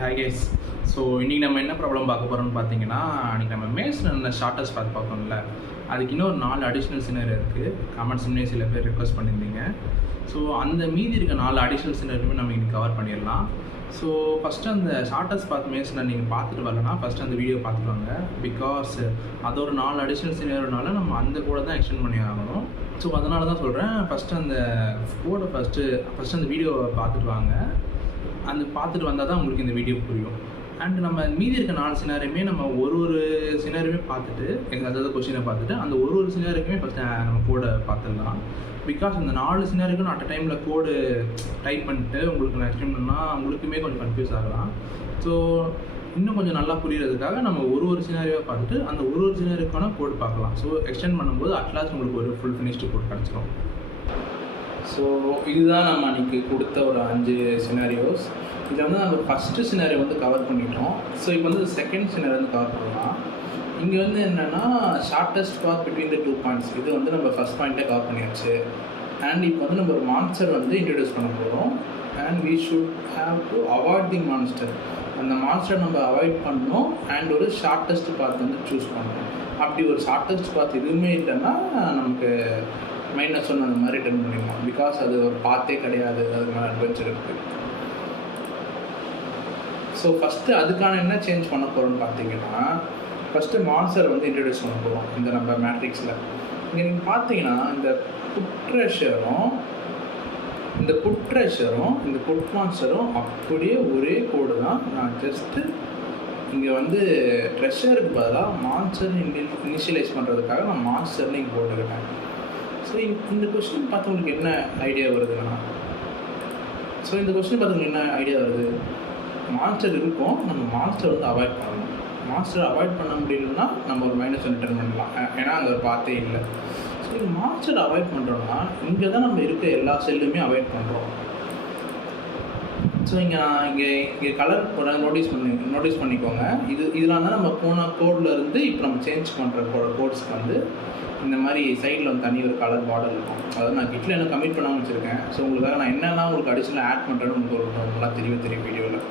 Hi guys. So இன்றைக்கி நம்ம என்ன ப்ராப்ளம் பார்க்க போகிறோம்னு பார்த்தீங்கன்னா, இன்றைக்கி நம்ம மேஸில் ஷார்ட்டஸ்ட் பார்த்து பார்க்கணும்ல, அதுக்கு இன்னும் 4 அடிஷ்னல் சினரியோ இருக்குது. கமெண்ட்ஸ்லேயே சில பேர் ரிக்வஸ்ட் பண்ணியிருந்தீங்க. ஸோ அந்த மீதி இருக்க 4 அடிஷ்னல் சினரியுமே நம்ம இன்றைக்கி கவர் பண்ணிடலாம். ஸோ ஃபஸ்ட்டு அந்த ஷார்ட்டஸ்ட் பார்த்து மேஸில் நீங்கள் பார்த்துட்டு வரலன்னா ஃபஸ்ட்டு அந்த வீடியோ பார்த்துக்கோங்க. பிகாஸ் அது ஒரு 4 அடிஷ்னல் சினரியோனால நம்ம அந்த கூட தான் எக்ஸ்டெண்ட் பண்ணி ஆகணும். ஸோ அதனால தான் சொல்கிறேன், ஃபஸ்ட்டு அந்த கோடை ஃபஸ்ட்டு அந்த வீடியோவை பார்த்துட்டு வாங்க. அந்த பார்த்துட்டு வந்தால் தான் உங்களுக்கு இந்த வீடியோ புரியும். அண்ட் நம்ம மீதி இருக்க 4 சினாரியுமே நம்ம ஒரு சினாரியுமே பார்த்துட்டு, அதாவது கொஸ்டினை பார்த்துட்டு அந்த ஒரு சினாரிக்குமே ஃபஸ்ட்டு நம்ம கோடை பார்த்துடலாம். பிகாஸ் அந்த 4 சினாரிக்கும் அட் அ டைமில் கோடு டைப் பண்ணிட்டு உங்களுக்கு நான் எக்ஸ்பிளைன் பண்ணால் உங்களுக்குமே கொஞ்சம் கன்ஃபியூஸ் ஆகலாம். ஸோ இன்னும் கொஞ்சம் நல்லா புரிகிறதுக்காக நம்ம ஒரு சினாரியோவை பார்த்துட்டு அந்த ஒரு சினாரியோக்கான கோடு பார்க்கலாம். ஸோ எக்ஸ்டெண்ட் பண்ணும்போது அட்லாஸ்ட் உங்களுக்கு ஒரு ஃபுல் ஃபினிஷ்டு கோட் கிடச்சிடும். ஸோ இதுதான் நம்ம அன்றைக்கி கொடுத்த ஒரு 5 சினாரியோஸ். இதில் வந்து நம்ம ஃபஸ்ட்டு சினாரியோ வந்து கவர் பண்ணிட்டோம். ஸோ இப்போ வந்து செகண்ட் சினாரியோ வந்து கவர் பண்ணலாம். இங்கே வந்து என்னென்னா shortest path between the 2 points, இது வந்து நம்ம ஃபஸ்ட் பாயிண்ட்டே கவர் பண்ணியாச்சு. அண்ட் இப்போ வந்து நம்ம ஒரு மான்ஸ்டர் வந்து இன்ட்ரடியூஸ் பண்ண போகிறோம். And we should have to avoid the monster. அந்த மான்ஸ்டர் நம்ம அவாய்ட் பண்ணணும். அண்ட் ஒரு ஷார்ட்டஸ்ட் பாத் வந்து சூஸ் பண்ணணும். அப்படி ஒரு ஷார்ட்டஸ்ட் பாத் எதுவுமே இல்லைன்னா நமக்கு -1 அந்த மாதிரி ரிட்டர்ன் பண்ணிடலாம். பிகாஸ் அது ஒரு பாத்தே கிடையாது, அதுக்கு மேலே அட்வென்ச்சர் இருக்குது. ஸோ ஃபஸ்ட்டு அதுக்கான என்ன சேஞ்ச் பண்ண போகிறோம்னு பார்த்தீங்கன்னா, ஃபஸ்ட்டு மான்ஸ்டர் வந்து இன்ட்ரடியூஸ் பண்ண போகிறோம் இந்த நம்ம மேட்ரிக்ஸில். இங்கே நீங்கள் பார்த்தீங்கன்னா இந்த புட்ரேஷரும் இந்த புட் மான்ஸ்டரும் அப்படியே ஒரே கோடு தான். நான் ஜஸ்ட்டு இங்கே வந்து ட்ரெஷருக்கு பதிலாக மான்ஸ்டர் இனிஷியலைஸ் பண்ணுறதுக்காக நான் மான்ஸ்டர்னு இங்கே போட்டுக்கிட்டேன். ஸோ இந்த கொஸ்டின் பார்த்து உங்களுக்கு என்ன ஐடியா வருதுன்னா, மான்ஸ்டர் இருக்கும், நம்ம மான்ஸ்டர் வந்து அவாய்ட் பண்ணணும். மான்ஸ்டர் அவாய்ட் பண்ண முடியலன்னா நம்ம ஒரு -1 ரிட்டர்ன் பண்ணலாம், ஏன்னா அங்கே ஒரு பார்த்தே இல்லை. ஸோ இந்த மான்ஸ்டர் அவாய்ட் பண்ணுறோம்னா இங்கே தான் நம்ம இருக்க எல்லா செல்லுமே அவாய்ட் பண்ணுறோம். ஸோ இங்கே கலர் கூட நோட்டீஸ் பண்ணிக்கோங்க. இதெல்லாம் தான் நம்ம போன கோடில் இருந்து இப்போ நம்ம சேஞ்ச் பண்ணுற கோட்ஸ்க்கு வந்து இந்த மாதிரி சைடில் வந்து தனி ஒரு கலர் பார்டர் இருக்கும். அதாவது நான் கிட்டில் என்ன கமிட் பண்ணாமல் வச்சுருக்கேன். ஸோ உங்களுக்காக நான் என்னென்னா உங்களுக்கு அடிஷனல் ஆட் பண்ணுறேன்னு உங்களுக்கு நல்லா தெரியும் வீடியோவில்.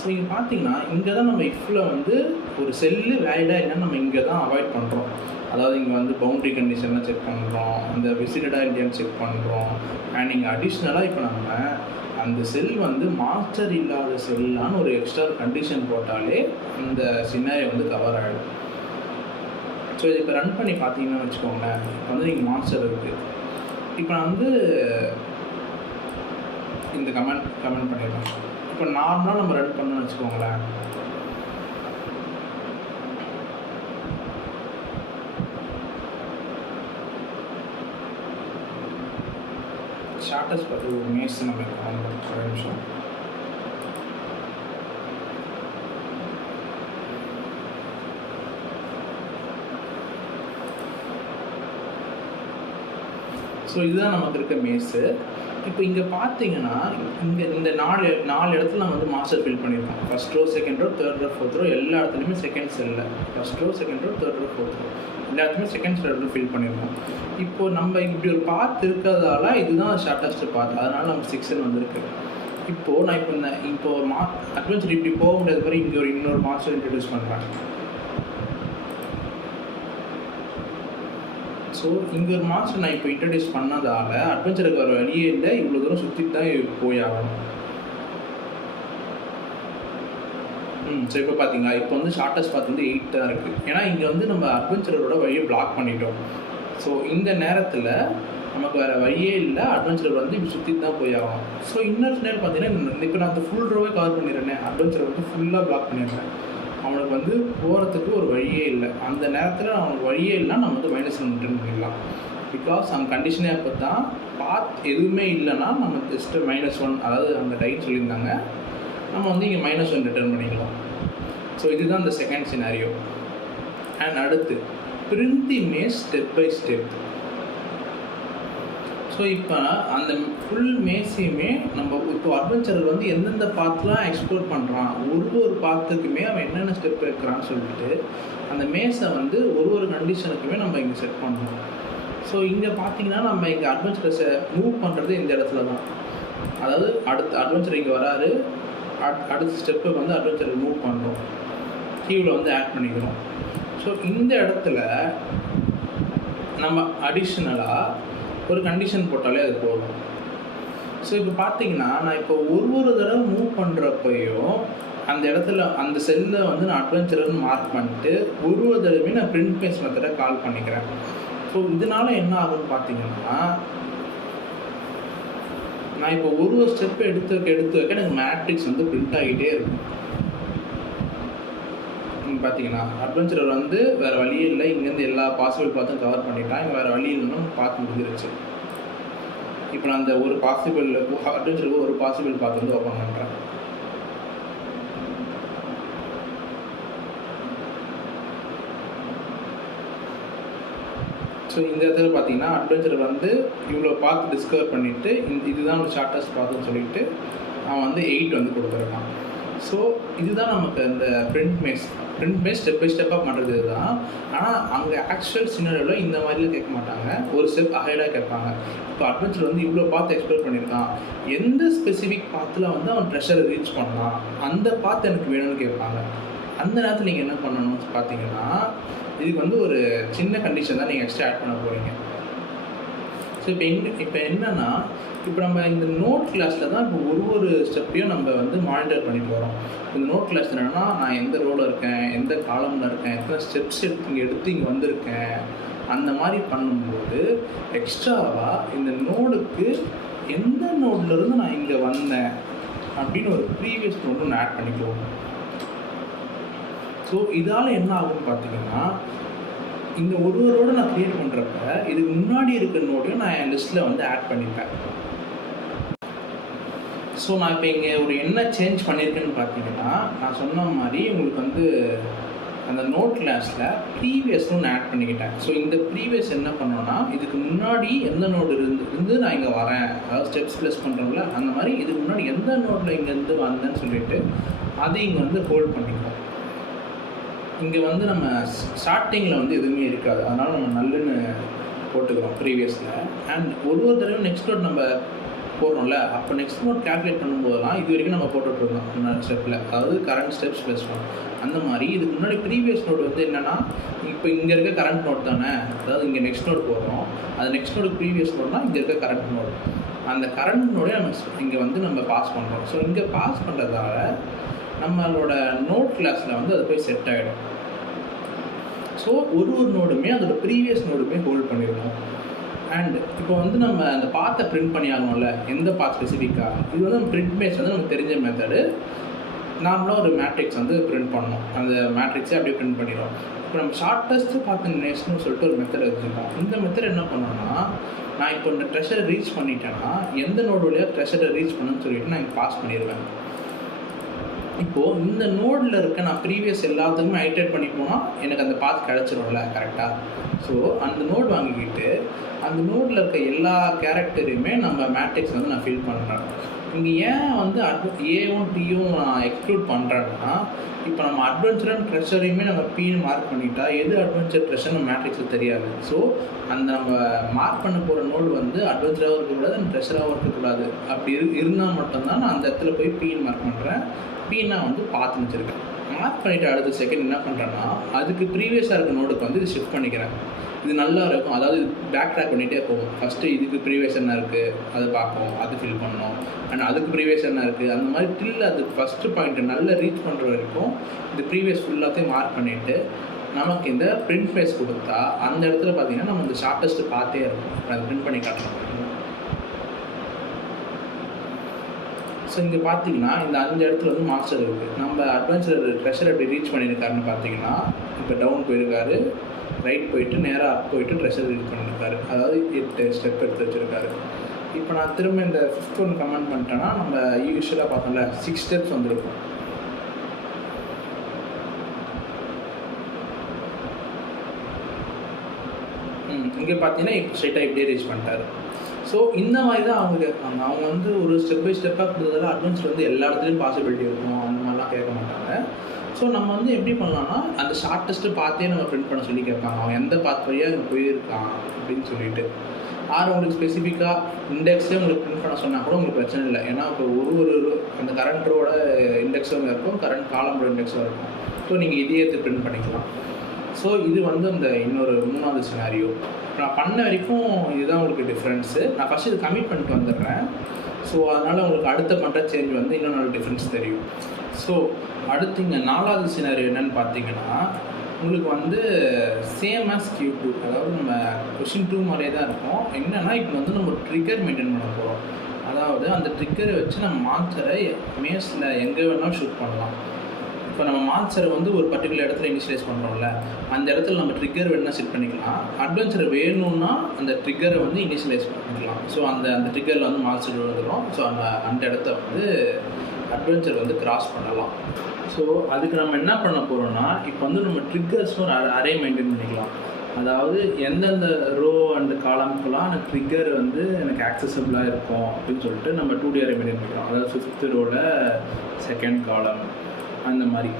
ஸோ இங்கே பார்த்தீங்கன்னா இங்கே தான் நம்ம இஃப்பில் வந்து ஒரு செல்லு வேலிடாக என்னென்னு நம்ம இங்கே தான் அவாய்ட் பண்ணுறோம். அதாவது இங்கே வந்து பவுண்ட்ரி கண்டிஷன்லாம் செக் பண்ணுறோம், அந்த விசிட்டடாக இல்லையான்னு செக் பண்ணுறோம். அண்ட் இங்கே அடிஷ்னலாக இப்போ நம்ம அந்த செல் வந்து மாஸ்டர் இல்லாத செல்லான்னு ஒரு எக்ஸ்ட்ரா கண்டிஷன் போட்டாலே அந்த சினாரியோ வந்து கவர் ஆகிடும். ஸோ இது இப்போ ரன் பண்ணி பார்த்தீங்கன்னா வச்சுக்கோங்களேன், இப்போ வந்து நீங்கள் மான்ஸ்டர் இருக்குது. இப்போ நான் வந்து இந்த கமெண்ட் பண்ணிடுறேன். இப்போ நார்மலாக நம்ம ரன் பண்ணணும்னு வச்சுக்கோங்களேன். ஷார்ட்டஸ்ட் பார்த்து ஒரு மேஸ் நம்ம ஒரு நிமிஷம். ஸோ இதுதான் நமக்கு இருக்க மேஸு. இப்போ இங்கே பார்த்தீங்கன்னா இங்கே இந்த 4 இடத்துல நம்ம வந்து மாஸ்டர் ஃபில் பண்ணியிருக்கோம். First row, second row, third row, fourth row, எல்லா இடத்துலையுமே செகண்ட் செல்லில் first row, second row, third row, fourth row எல்லா இடத்துலையுமே செகண்ட் செல்லில் ஃபில் பண்ணியிருக்கோம். இப்போது நம்ம இப்படி ஒரு பாத் இருக்கிறதால இதுதான் ஷார்ட்டஸ்ட் பாத், அதனால் நம்ம 6 வந்திருக்கு. இப்போது நான் இப்போ ஒரு அட்வென்ச்சர் இப்படி போக முடியாத மாதிரி இங்கே இன்னொரு மாஸ்டர் இன்ட்ரடியூஸ் பண்ணுறேன். ஸோ இங்கே ஒரு மாஸ்டர் நான் இப்போ இன்ட்ரடியூஸ் பண்ணதால் அட்வென்ச்சருக்கு வர வழியே இல்லை, இவ்வளோ தூரம் சுற்றிட்டு தான் போய் ஆகணும். ஸோ இப்போ பார்த்தீங்களா, இப்போ வந்து ஷார்ட்டஸ்ட் பாத் வந்து 8 தான் இருக்குது. ஏன்னா இங்கே வந்து நம்ம அட்வென்ச்சரோட வழியை பிளாக் பண்ணிட்டோம். ஸோ இந்த நேரத்தில் நமக்கு வேறு வழியே இல்லை, அட்வென்ச்சர் வந்து இப்போ சுற்றிட்டு தான் போய் ஆகணும். ஸோ இன்னொரு நேரம் பார்த்தீங்கன்னா இப்போ நான் அந்த ஃபுல் ரோவே கவர் பண்ணிடுறேன், அட்வென்ச்சரை வந்து ஃபுல்லாக பிளாக் பண்ணிடுறேன். அவனுக்கு வந்து போகிறதுக்கு ஒரு வழியே இல்லை. அந்த நேரத்தில் அவனுக்கு வழியே இல்லைனா நம்ம வந்து -1 ரிட்டர்ன் பண்ணிடலாம். பிகாஸ் அந்த கண்டிஷனே அப்போ தான் பாத் எதுவுமே இல்லைன்னா நம்ம ஜஸ்ட்டு -1, அதாவது அந்த ரைட் சொல்லியிருந்தாங்க, நம்ம வந்து இங்கே -1 ரிட்டர்ன் பண்ணிக்கலாம். ஸோ இதுதான் இந்த செகண்ட் சினாரியோ. அண்ட் அடுத்து print the maze step by step. So இப்போ அந்த ஃபுல் மேஸையுமே நம்ம இப்போ அட்வென்ச்சரில் வந்து எந்தெந்த பாத்லாம் எக்ஸ்ப்ளோர் பண்ணுறான், ஒரு பாத்துக்குமே அவன் என்னென்ன ஸ்டெப் வைக்கிறான்னு சொல்லிட்டு அந்த மேஸை வந்து ஒரு கண்டிஷனுக்குமே நம்ம இங்கே செட் பண்ணணும். ஸோ இங்கே பார்த்தீங்கன்னா நம்ம இங்கே அட்வென்ச்சரஸை மூவ் பண்ணுறது இந்த இடத்துல தான். அதாவது அடுத்த அட்வென்ச்சர் இங்கே வராரு, அடுத்த ஸ்டெப்புக்கு வந்து அட்வென்ச்சர் மூவ் பண்ணுறோம், கியூவில் வந்து ஆட் பண்ணிக்கிறோம். ஸோ இந்த இடத்துல நம்ம அடிஷ்னலாக ஒரு கண்டிஷன் போட்டாலே அது போதும். ஸோ இப்போ பார்த்தீங்கன்னா நான் இப்போ ஒரு தடவை மூவ் பண்ணுறப்பையும் அந்த இடத்துல அந்த செல்லை வந்து நான் அட்வென்ச்சர்னு மார்க் பண்ணிட்டு ஒரு தடவையும் நான் பிரிண்ட் பேஸ் மெத்தடை கால் பண்ணிக்கிறேன். ஸோ இதனால என்ன ஆகுன்னு பார்த்தீங்கன்னா நான் இப்போ ஒரு ஸ்டெப் எடுத்து வைக்க எனக்கு மேட்ரிக்ஸ் வந்து பிரிண்ட் ஆகிட்டே இருக்கும். பார்த்தீங்கன்னா அட்வென்ச்சரர் வந்து வேறு வழியே இல்லை, இங்கேருந்து எல்லா பாசிபிள் பார்த்தும் கவர் பண்ணிட்டான், இங்கே வேறு வழி இல்லைன்னு பார்த்து முடிஞ்சிருச்சு. இப்போ நான் அந்த ஒரு பாசிபிள் அட்வென்ச்சருக்கு ஒரு பாசிபிள் பார்த்து வந்து ஓப்பன் பண்ணுறேன். ஸோ இந்த இடத்துல பார்த்தீங்கன்னா அட்வென்ச்சர் வந்து இவ்வளோ பார்த்து டிஸ்கவர் பண்ணிவிட்டு இதுதான் ஒரு ஷார்ட்டஸ்ட் பார்த்துன்னு சொல்லிட்டு அவன் வந்து 8 வந்து கொடுத்துருக்கான். ஸோ இதுதான் நமக்கு அந்த பிரிண்ட் மேஸ் ஸ்டெப் பை ஸ்டெப்பாக பண்ணுறது இதுதான். ஆனால் அங்கே ஆக்சுவல் சினரியோவில் இந்த மாதிரிலாம் கேட்க மாட்டாங்க, ஒரு ஸ்டெப் அஹைடாக கேட்பாங்க. இப்போ அட்வென்ச்சர் வந்து இவ்வளோ பார்த்து எக்ஸ்ப்ளோர் பண்ணியிருக்கான், எந்த ஸ்பெசிஃபிக் பாத்தில் வந்து அவன் ட்ரெஷரை ரீச் பண்ணலாம், அந்த பாத்து எனக்கு வேணும்னு கேட்பாங்க. அந்த நேரத்தில் நீங்கள் என்ன பண்ணணும்னு பார்த்தீங்கன்னா இதுக்கு வந்து ஒரு சின்ன கண்டிஷன் தான் நீங்கள் எக்ஸ்ட்ரா ஆட் பண்ண போகிறீங்க. ஸோ இப்போ என்னென்னா இப்போ நம்ம இந்த நோட் கிளாஸில் தான் இப்போ ஒரு ஸ்டெப்பையும் நம்ம வந்து மானிட்டர் பண்ணிட்டு வரோம். இந்த நோட் கிளாஸ் என்னென்னா நான் எந்த ரோவில் இருக்கேன், எந்த காலமில் இருக்கேன், எத்தனை ஸ்டெப்ஸ் எடுத்து இங்கே வந்திருக்கேன், அந்த மாதிரி பண்ணும்போது எக்ஸ்ட்ராவாக இந்த நோடுக்கு எந்த நோட்லேருந்து நான் இங்கே வந்தேன் அப்படின்னு ஒரு ப்ரீவியஸ் நோட் ஒன்று ஆட் பண்ணிக்குவோம். ஸோ இதால் என்ன ஆகும்னு பார்த்தீங்கன்னா இந்த ரோடு நான் க்ரியேட் பண்ணுறப்ப இதுக்கு முன்னாடி இருக்கிற நோட்டையும் நான் என் லிஸ்ட்டில் வந்து ஆட் பண்ணிப்பேன். ஸோ நான் இப்போ இங்கே ஒரு என்ன சேஞ்ச் பண்ணியிருக்கேன்னு பார்த்தீங்கன்னா நான் சொன்ன மாதிரி உங்களுக்கு வந்து அந்த நோட் கிளாஸில் ப்ரீவியஸ்னு ஒன்று ஆட் பண்ணிக்கிட்டேன். ஸோ இந்த ப்ரீவியஸ் என்ன பண்ணோன்னா இதுக்கு முன்னாடி எந்த நோடு இருந்து நான் இங்கே வரேன், அதாவது ஸ்டெப்ஸ் ப்ளஸ் பண்ணுறோம்ல அந்த மாதிரி இதுக்கு முன்னாடி எந்த நோட்டில் இங்கேருந்து வந்தேன்னு சொல்லிட்டு அது இங்கே வந்து ஹோல்ட் பண்ணிப்போம். இங்கே வந்து நம்ம ஸ்டார்டிங்கில் வந்து எதுவுமே இருக்காது, அதனால் நம்ம நல்லுன்னு போட்டுக்கிறோம் ப்ரீவியஸில். அண்ட் ஒரு தடவை நெக்ஸ்ட் நோட் நம்ம போடுறோம்ல, அப்போ நெக்ஸ்ட் நோட் கேல்குலேட் பண்ணும்போதெல்லாம் இது வரைக்கும் நம்ம போட்டுட்ருக்கோம் முன்னாடி ஸ்டெப்பில், அதாவது கரண்ட் ஸ்டெப்ஸ் ப்ளஸ் ஒன். அந்த மாதிரி இதுக்கு முன்னாடி ப்ரீவியஸ் நோட் வந்து என்னென்னா இப்போ இங்கே இருக்க கரண்ட் நோட் தானே, அதாவது இங்கே நெக்ஸ்ட் நோட் போடுறோம், அது நெக்ஸ்ட் நோட் ப்ரீவியஸ் நோட்னால் இங்கே இருக்க கரண்ட் நோட், அந்த கரண்ட் நோடே நம்ம இங்கே வந்து நம்ம பாஸ் பண்ணுறோம். ஸோ இங்கே பாஸ் பண்ணுறதால நம்மளோட நோட் கிளாஸில் வந்து அது போய் செட் ஆகிடும். ஸோ ஒரு நோடுமே அதோட ப்ரீவியஸ் நோடுமே ஹோல்ட் பண்ணியிருக்கோம். அண்ட் இப்போ வந்து நம்ம அந்த பாத்தை பிரிண்ட் பண்ணி ஆகணும்ல, எந்த பாத் ஸ்பெசிஃபிக்காக, இது வந்து நம்ம பிரிண்ட் பேஸ் வந்து நமக்கு தெரிஞ்ச மெத்தடு. நார்மலாக ஒரு மேட்ரிக்ஸ் வந்து பிரிண்ட் பண்ணணும், அந்த மேட்ரிக்ஸே அப்படியே பிரிண்ட் பண்ணிடும். இப்போ நம்ம ஷார்ட்டஸ்ட்டு பார்த்து சொல்லிட்டு ஒரு மெத்தட் வச்சுருக்கோம். இந்த மெத்தட் என்ன பண்ணோன்னா நான் இப்போ இந்த ட்ரெஷரை ரீச் பண்ணிட்டேன்னா எந்த நோடு வழியாக ட்ரெஷரை ரீச் பண்ணுன்னு சொல்லிட்டு நான் இங்கே பாஸ் பண்ணிடுவேன். இப்போது இந்த நோடில் இருக்க நான் ப்ரீவியஸ் எல்லாத்துக்குமே ஐட்ரேட் பண்ணி போனால் எனக்கு அந்த பாத் கிடச்சிரும்ல கரெக்டாக. ஸோ அந்த நோடு வாங்கிக்கிட்டு அந்த நோடில் இருக்க எல்லா கேரக்டரையுமே நம்ம மேட்ரிக்ஸ் வந்து நான் ஃபில் பண்ணுறேன். இங்கே ஏன் வந்து ஏவும் டியும் நான் எக்ஸ்க்ளூட் பண்ணுறேன்னா இப்போ நம்ம அட்வென்ச்சர் அண்ட் ட்ரெஷரையுமே நம்ம பின்னு மார்க் பண்ணிட்டா எது அட்வென்ச்சர் ட்ரெஷர்னு மேட்ரிக்ஸுக்கு தெரியாது. ஸோ அந்த நம்ம மார்க் பண்ண போகிற நோடு வந்து அட்வென்ச்சராகவும் இருக்கக்கூடாது அண்ட் ட்ரெஷராகவும் இருக்கக்கூடாது. அப்படி இருந்தால் மட்டும்தான் நான் அந்த இடத்துல போய் பின்னு மார்க் பண்ணுறேன். பின்னா வந்து பார்த்து வச்சுருக்கேன். மார்க் பண்ணிவிட்டு அடுத்த செகண்ட் என்ன பண்ணுறேன்னா அதுக்கு ப்ரீவியஸாக இருக்க நோடுக்கு வந்து இது ஷிஃப்ட் பண்ணிக்கிறேன். இது நல்லா இருக்கும், அதாவது பேக் ட்ராக் பண்ணிகிட்டே போகும். ஃபஸ்ட்டு இதுக்கு ப்ரீவியஸ் என்ன இருக்குது அதை பார்ப்போம், அது ஃபில் பண்ணணும், அண்ட் அதுக்கு ப்ரீவியஸ் என்ன இருக்குது அந்த மாதிரி டில் அது ஃபஸ்ட்டு பாயிண்ட்டு நல்லா ரீச் பண்ணுற வரைக்கும் இந்த ப்ரீவியஸ் ஃபுல்லாத்தையும் மார்க் பண்ணிவிட்டு நமக்கு இந்த பிரிண்ட் பேஸ் கொடுத்தா அந்த இடத்துல பார்த்திங்கன்னா நம்ம இந்த ஷார்ட்டஸ்ட்டு பார்த்தே இருக்கும். அதை பிரிண்ட் பண்ணி காட்டணும். ஸோ இங்கே பார்த்தீங்கன்னா இந்த 5 இடத்துல வந்து மாஸ்டர் இருக்குது. நம்ம அட்வென்ச்சர் ட்ரெஷர் எப்படி ரீச் பண்ணியிருக்காருன்னு பார்த்தீங்கன்னா இப்போ டவுன் போயிருக்காரு, ரைட் போயிட்டு நேராக அப் போயிட்டு ட்ரெஷர் ரீச் பண்ணியிருக்காரு, அதாவது 8 ஸ்டெப் எடுத்து வச்சுருக்காரு. இப்போ நான் திரும்ப இந்த 5th ஒன் கமெண்ட் பண்ணிட்டேன்னா நம்ம யூஸ்வலாக பார்த்தோம்ல 6 ஸ்டெப்ஸ் வந்துருக்கும். இங்கே பார்த்தீங்கன்னா இப்போ ஸ்ட்ரைட்டாக இப்படியே ரீச் பண்ணிட்டாரு. ஸோ இந்த மாதிரி தான் அவங்க கேட்பாங்க. அவங்க வந்து ஒரு ஸ்டெப் பை ஸ்டெப்பாக கொடுத்ததால அட்வென்ச்சர் வந்து எல்லா இடத்துலையும் பாசிபிலிட்டி இருக்கும் அந்த மாதிரிலாம் கேட்க மாட்டாங்க. ஸோ நம்ம வந்து எப்படி பண்ணலாம்னா அந்த ஷார்ட்டஸ்ட்டு பார்த்தே நம்ம பிரிண்ட் பண்ண சொல்லி கேட்பாங்க. அவன் எந்த பாத் வழியாக அங்கே போயிருக்கான் அப்படின்னு சொல்லிட்டு ஆர் உங்களுக்கு ஸ்பெசிஃபிக்காக இண்டெக்ஸே உங்களுக்கு பிரிண்ட் பண்ண சொன்னால் கூட உங்களுக்கு பிரச்சனை இல்லை. ஏன்னா இப்போ ஒரு அந்த கரண்ட் ரோட இண்டெக்ஸும் இருக்கும், கரண்ட் காலமோட இண்டெக்ஸும் இருக்கும். ஸோ நீங்கள் இதையே எடுத்து பிரிண்ட் பண்ணிக்கலாம். ஸோ இது வந்து அந்த இன்னொரு 3வது சினாரியோ. நான் பண்ண வரைக்கும் இதுதான் உங்களுக்கு டிஃப்ரென்ஸு. நான் ஃபஸ்ட்டு இது கமிட் பண்ணிட்டு வந்துடுறேன். ஸோ அதனால் உங்களுக்கு அடுத்த பண்ணுற சேஞ்ச் வந்து இன்னும் நல்ல டிஃப்ரென்ஸ் தெரியும். ஸோ அடுத்து இங்கே 4வது சினாரியோ என்னென்னு பார்த்தீங்கன்னா, உங்களுக்கு வந்து சேம் ஆஸ் Q2, அதாவது நம்ம கொஷின் 2 மாதிரியே தான் இருக்கும். என்னென்னா இப்போ வந்து நம்ம ட்ரிகர் மெயின்டைன் பண்ண போகிறோம். அதாவது அந்த ட்ரிக்கரை வச்சு நம்ம மான்ஸ்டரை மேஸில் எங்கே வேணாலும் ஷூட் பண்ணலாம். இப்போ நம்ம மான்ஸ்டரை வந்து ஒரு பர்டிகுலர் இடத்துல இனிஷியலைஸ் பண்ணுறோம்ல, அந்த இடத்துல நம்ம ட்ரிக்கர் வேணும்னா செட் பண்ணிக்கலாம். அட்வென்ச்சர் வேணும்னா அந்த ட்ரிக்கரை வந்து இனிஷியலைஸ் பண்ணிக்கலாம். ஸோ அந்த ட்ரிக்கரில் வந்து மான்ஸ்டர் விழுந்துடும். ஸோ அந்த இடத்த வந்து அட்வென்ச்சர் வந்து கிராஸ் பண்ணலாம். ஸோ அதுக்கு நம்ம என்ன பண்ண போகிறோம்னா, இப்போ வந்து நம்ம ட்ரிக்கர்ஸும் ஒரு அரே மெயின்டைன் பண்ணிக்கலாம். அதாவது எந்தெந்த ரோ அண்டு காலம்க்குலாம் எனக்கு ட்ரிக்கர் வந்து எனக்கு ஆக்சசபிளாக இருக்கும் அப்படின்னு சொல்லிட்டு நம்ம 2D அரே மெயின்டைன் பண்ணிக்கலாம். அதாவது 5th ரோவில் 2nd காலம் அந்த மாதிரி.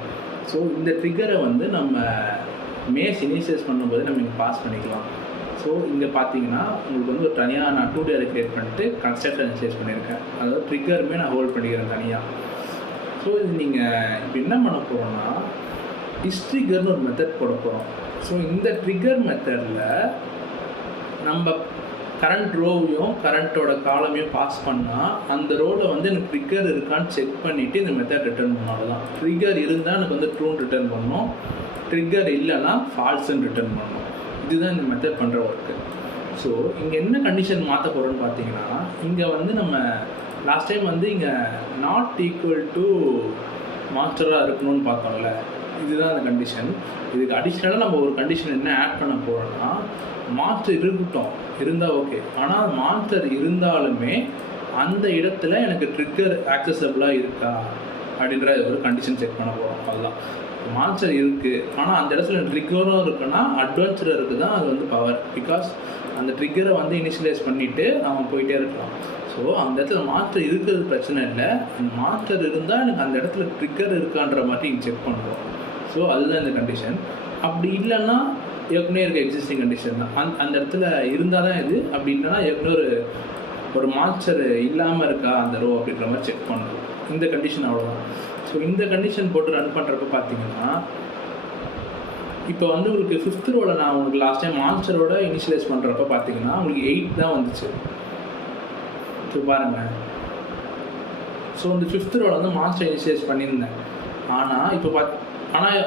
ஸோ இந்த ட்ரிக்கரை வந்து நம்ம மேஸ் இனிஷியலைஸ் பண்ணும்போது நம்ம இங்கே பாஸ் பண்ணிக்கலாம். ஸோ இங்கே பார்த்தீங்கன்னா உங்களுக்கு வந்து ஒரு தனியாக நான் 2D அரே க்ரியேட் பண்ணிட்டு கன்ஸ்ட்ரக்டர் இனிஷியலைஸ் பண்ணியிருக்கேன். அதாவது ட்ரிக்கருமே நான் ஹோல்ட் பண்ணிக்கிறேன் தனியாக. ஸோ இது நீங்கள் இப்போ என்ன பண்ண போகிறோன்னா, ட்ரிகர்னு ஒரு மெத்தட் போட போகிறோம். ஸோ இந்த ட்ரிகர் மெத்தடில் நம்ம கரண்ட் ரோவையும் கரண்ட்டோட காலமையும் பாஸ் பண்ணால் அந்த ரோவில் வந்து எனக்கு ட்ரிகர் இருக்கான்னு செக் பண்ணிவிட்டு இந்த மெத்தட் ரிட்டர்ன் பண்ணாலும் தான். ட்ரிகர் இருந்தால் எனக்கு வந்து ட்ரூன்னு ரிட்டர்ன் பண்ணணும், ட்ரிகர் இல்லைன்னா ஃபால்ஸுன்னு ரிட்டர்ன் பண்ணணும். இதுதான் இந்த மெத்தட் பண்ணுற ஒர்க்கு. ஸோ இங்கே என்ன கண்டிஷன் மாற்ற போகிறோன்னு பார்த்தீங்கன்னா, இங்கே வந்து நம்ம லாஸ்ட் டைம் வந்து இங்கே நாட் ஈக்குவல் டு மாஸ்டராக இருக்கணும்னு பார்த்தோம்ல, இதுதான் அந்த கண்டிஷன். இதுக்கு அடிஷ்னலாக நம்ம ஒரு கண்டிஷன் என்ன ஆட் பண்ண போகிறோம்னா, மாஸ்டர் இருக்கட்டும் இருந்தால் ஓகே, ஆனால் மாஸ்டர் இருந்தாலுமே அந்த இடத்துல எனக்கு ட்ரிக்கர் ஆக்சசபிளாக இருக்கா அப்படின்ற ஒரு கண்டிஷன் செக் பண்ண போகிறோம். அதுதான் மாஸ்டர் இருக்குது, ஆனால் அந்த இடத்துல ட்ரிக்கரும் இருக்குன்னா அட்வென்ச்சருக்கு தான் அது வந்து பவர். பிகாஸ் அந்த ட்ரிக்கரை வந்து இனிஷியலைஸ் பண்ணிவிட்டு அவன் போயிட்டே இருக்கலாம். ஸோ அந்த இடத்துல மாஸ்டர் இருக்கிறது பிரச்சனை இல்லை, அந்த மாஸ்டர் இருந்தால் எனக்கு அந்த இடத்துல ட்ரிக்கர் இருக்கான்ற மாதிரி இங்கே செக் பண்ணுறோம். ஸோ அதுதான் இந்த கண்டிஷன். அப்படி இல்லைன்னா ஏற்கனவே இருக்க எக்ஸிஸ்டிங் கண்டிஷன் தான். அந்த இடத்துல இருந்தால் தான் இது, அப்படி இல்லைன்னா ஏற்கனவே ஒரு மாஸ்டர் இல்லாமல் இருக்கா அந்த ரோ அப்படின்ற மாதிரி செக் பண்ணுறோம். இந்த கண்டிஷன் அவ்வளோதான். ஸோ இந்த கண்டிஷன் போட்டு ரன் பண்ணுறப்ப பார்த்தீங்கன்னா, இப்போ வந்து உங்களுக்கு 5th ரோவில் நான் உங்களுக்கு லாஸ்ட் டைம் மான்ஸ்டரோட இனிஷியலைஸ் பண்ணுறப்ப பார்த்தீங்கன்னா உங்களுக்கு 8 தான் வந்துச்சு. ஸோ பாருங்கள், ஸோ இந்த 5th ரோவில் வந்து மாஸ்டர் இனிஷியலைஸ் பண்ணியிருந்தேன். ஆனால்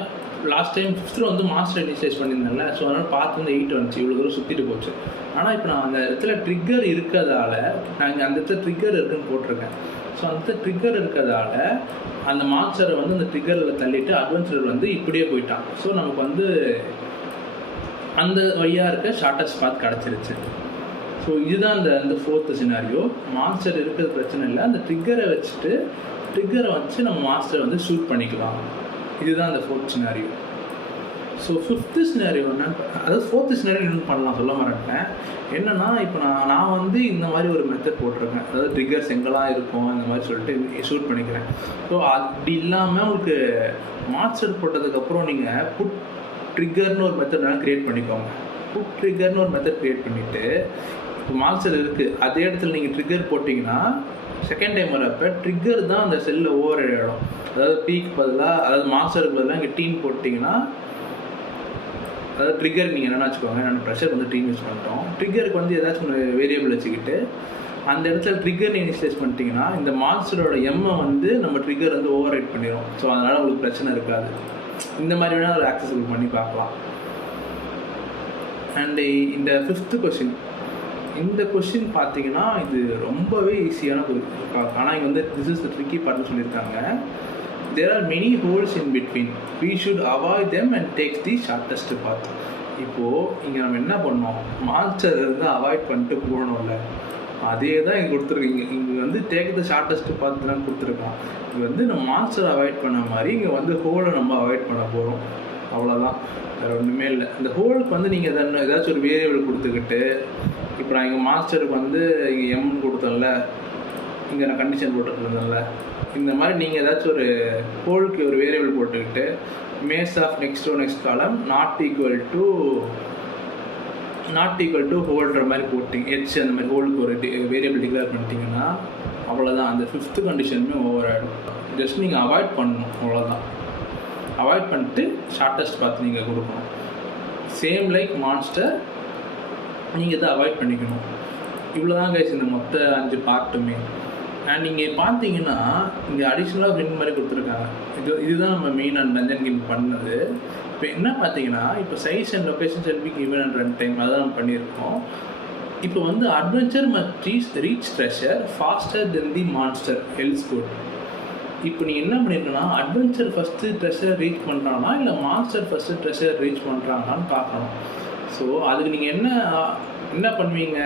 லாஸ்ட் டைம் 5th ரோ வந்து மாஸ்டர் இனிஷியலைஸ் பண்ணியிருந்தேன்ல, ஸோ அதனால் பார்த்து வந்து 8 வந்துச்சு, இவ்வளோ தூரம் சுற்றிட்டு போச்சு. ஆனால் இப்போ நான் அந்த இடத்துல ட்ரிக்கர் இருக்கிறதால நான் இங்கே அந்த இடத்துல ட்ரிக்கர் இருக்குதுன்னு போட்டிருக்கேன். ஸோ அந்த ட்ரிக்கர் இருக்கிறதால அந்த மாஸ்டரை வந்து அந்த ட்ரிக்கரில் தள்ளிட்டு அட்வென்ச்சர் வந்து இப்படியே போயிட்டான். ஸோ நமக்கு வந்து அந்த வழியாக இருக்க ஷார்ட்டஸ்ட் பாத் கிடச்சிருச்சு. ஸோ இதுதான் அந்த 4th சினாரியோ. மாஸ்டர் இருக்கிறது பிரச்சனை இல்லை, அந்த ட்ரிக்கரை வச்சு நம்ம மாஸ்டரை வந்து ஷூட் பண்ணிக்கலாம். இதுதான் அந்த 4th scenario. So 5th scenario என்னன்னு, அதாவது 4th சினாரியோ இன்னும் பண்ணலாம் சொல்ல மாட்டேன். என்னென்னா இப்போ நான் வந்து இந்த மாதிரி ஒரு மெத்தட் போட்டிருக்கேன். அதாவது ட்ரிகர்ஸ் எங்கெல்லாம் இருக்கும் இந்த மாதிரி சொல்லிட்டு ஷூட் பண்ணிக்கிறேன். ஸோ அப்படி இல்லாமல் உங்களுக்கு மாஸ்டர் போட்டதுக்கப்புறம் நீங்கள் புட் ட்ரிகர்னு ஒரு மெத்தட் வேணால் க்ரியேட் பண்ணிக்கோங்க. புட் ட்ரிகர்னு ஒரு மெத்தட் க்ரியேட் பண்ணிவிட்டு, இப்போ மாஸ்டர் இருக்குது அதே இடத்துல நீங்கள் ட்ரிகர் போட்டிங்கன்னா செகண்ட் டைம் வரப்போ ட்ரிகர் தான் அந்த செல்லில் ஓவர் ஆகிடும். அதாவது பீக்கு பதிலாக, அதாவது மாஸ்டருக்கு பதிலாக இங்கே டீம் போட்டிங்கன்னா, அதாவது ட்ரிகர் நீங்கள் என்னென்னு வச்சுக்கோங்க, நான் ப்ரெஷர் வந்து டீம் யூஸ் பண்ணிட்டோம். ட்ரிகருக்கு வந்து ஏதாச்சும் ஒரு வேரியபிள் வச்சுக்கிட்டு அந்த இடத்துல ட்ரிகர் இனிஷியலைஸ் பண்ணிட்டீங்கன்னா இந்த மாஸ்டரோட எம்மை வந்து நம்ம ட்ரிகர் வந்து ஓவர் ரைட் பண்ணிடும். ஸோ அதனால் உங்களுக்கு பிரச்சனை இருக்காது. இந்த மாதிரி வேணால் ஒரு ஆக்சசபிள் பண்ணி பார்க்கலாம். அண்டு இந்த 5th கொஷின், இந்த கொஷின் பார்த்தீங்கன்னா இது ரொம்பவே ஈஸியான கொஷின். ஆனால் இங்கே வந்து திஸ் இஸ் த ட்ரிக்கி பார்ட்னு சொல்லியிருக்காங்க. There are many holes in between. We should avoid them and take the shortest path. இப்போது இங்கே நம்ம என்ன பண்ணோம், மாஸ்டர் இருந்து அவாய்ட் பண்ணிட்டு போகணும்ல, அதே தான் இங்கே கொடுத்துருக்கீங்க. இங்கே வந்து டேக் த ஷார்ட்டஸ்ட் பாத் தான் கொடுத்துருக்கோம். இது வந்து நம்ம மாஸ்டர் அவாய்ட் பண்ண மாதிரி இங்கே வந்து ஹோலை நம்ம அவாய்ட் பண்ண போகிறோம். அவ்வளோதான், வேறு ஒன்றுமே இல்லை. இந்த ஹோலுக்கு வந்து நீங்கள் ஏதாச்சும் ஒரு வேரியபிள் கொடுத்துக்கிட்டு, இப்போ நான் இங்கே மாஸ்டருக்கு வந்து இங்கே எம்னு கொடுத்தோம்ல, இங்கே நான் கண்டிஷன் போட்டுருந்தேன்ல, இந்த மாதிரி நீங்கள் ஏதாச்சும் ஒரு ஹோலுக்கு ஒரு வேரியபிள் போட்டுக்கிட்டு maze of next column not equal to not equal to ஹோல்டுற மாதிரி போட்டிங்க, ஹெச் அந்த மாதிரி ஹோல்டுக்கு ஒரு வேரியபிள் டிக்ளேர் பண்ணிட்டீங்கன்னா அவ்வளோதான், அந்த 5th கண்டிஷனுமே ஓவர் ஆகிடும். ஜஸ்ட் நீங்கள் அவாய்ட் பண்ணணும், அவ்வளோதான். அவாய்ட் பண்ணிட்டு ஷார்ட்டஸ்ட் பார்த்து நீங்கள் கொடுக்கணும். சேம் லைக் மான்ஸ்டர், நீங்கள் இதை அவாய்ட் பண்ணிக்கணும். இவ்வளோ தான் கைஸ் இந்த மொத்த 5 பார்ட்டுமே. அண்ட் நீங்கள் பார்த்தீங்கன்னா இங்கே அடிஷ்னலாக பிரிண்ட் மாதிரி கொடுத்துருக்காங்க. இதுதான் நம்ம மெயின் அண்ட் டஞ்சன் கேம் பண்ணது. இப்போ என்ன பார்த்தீங்கன்னா, இப்போ size and location cell be given and run time அதான் நம்ம பண்ணியிருக்கோம். இப்போ வந்து adventure must reach treasure faster than the monster else good. இப்போ நீங்கள் என்ன பண்ணியிருக்கோன்னா, அட்வென்ச்சர் ஃபஸ்ட்டு ட்ரெஷர் ரீச் பண்ணுறாங்கன்னா இல்லை மான்ஸ்டர் ஃபஸ்ட்டு ட்ரெஷர் ரீச் பண்ணுறாங்களான்னு பார்க்கணும். ஸோ அதுக்கு நீங்கள் என்ன பண்ணுவீங்க,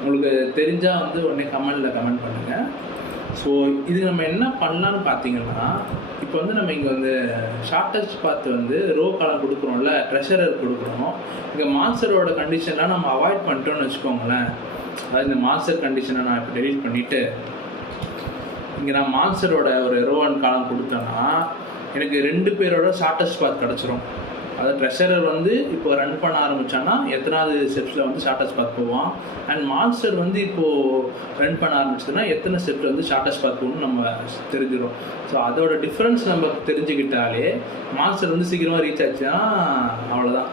உங்களுக்கு தெரிஞ்சால் வந்து உடனே கமெண்ட் பண்ணுங்கள். ஸோ இது நம்ம என்ன பண்ணலான்னு பார்த்தீங்கன்னா, இப்போ வந்து நம்ம இங்கே வந்து ஷார்ட்டஸ்ட் பார்த்து வந்து ரோ காலம் கொடுக்குறோம்ல, ட்ரெஷரர் கொடுக்குறோம். இங்கே மான்ஸ்டரோட கண்டிஷன்லாம் நம்ம அவாய்ட் பண்ணிட்டோம்னு வச்சுக்கோங்களேன். அதாவது இந்த மான்ஸ்டர் கண்டிஷனை நான் இப்போ டெலீட் பண்ணிவிட்டு இங்கே நான் மான்ஸ்டரோட ஒரு ரோ அண்ட் காலம் கொடுத்தேன்னா எனக்கு 2 பேரோட ஷார்ட்டஸ்ட் பாத் கிடச்சிரும். அதாவது ட்ரெஷரர் வந்து இப்போ ரன் பண்ண ஆரம்பித்தான்னா எத்தனாவது ஸ்டெப்ஸில் வந்து ஷார்ட்டஸ்ட் பாத் போவான், அண்ட் மான்ஸ்டர் வந்து இப்போது ரன் பண்ண ஆரம்பிச்சதுன்னா எத்தனை ஸ்டெப்பில் வந்து ஷார்ட்டஸ்ட் பாத் போகணும்னு நம்ம தெரிஞ்சிடும். ஸோ அதோட டிஃப்ரென்ஸ் நம்ம தெரிஞ்சுக்கிட்டாலே மான்ஸ்டர் வந்து சீக்கிரமாக ரீச் ஆச்சுன்னா அவ்வளோதான்,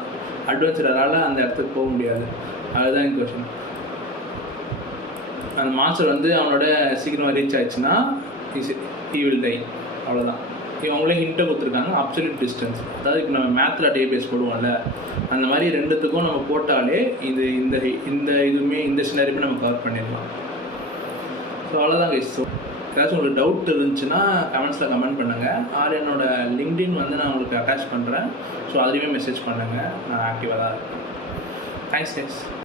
அட்வென்ச்சரால் அந்த இடத்துக்கு போக முடியாது. அதுதான் என் கொஸ்டின். அந்த மான்ஸ்டர் வந்து அவனோட சீக்கிரமாக ரீச் ஆயிடுச்சுன்னா he will die, அவ்வளோதான். அவங்களே ஹிண்ட்டை கொடுத்துருக்காங்க, அப்சல்யூட் டிஸ்டன்ஸ். அதாவது இப்போ நம்ம மேத்தில் டேபேஸ் போடுவோம்ல, அந்த மாதிரி 2த்துக்கும் நம்ம போட்டாலே இதுவுமே இந்த சினாரியுமே நம்ம கவர் பண்ணிடலாம். ஸோ அவ்வளோதான் கைஸ். ஸோ ஏதாச்சும் உங்களுக்கு டவுட் இருந்துச்சுன்னா கமெண்ட்ஸில் கமெண்ட் பண்ணுங்கள். ஆர் என்னோட லிங்க்டின் வந்து நான் உங்களுக்கு அட்டாச் பண்ணுறேன். ஸோ அதுலேயுமே மெசேஜ் பண்ணுங்கள், நான் ஆக்டிவாக தான் இருக்கேன். Thanks guys.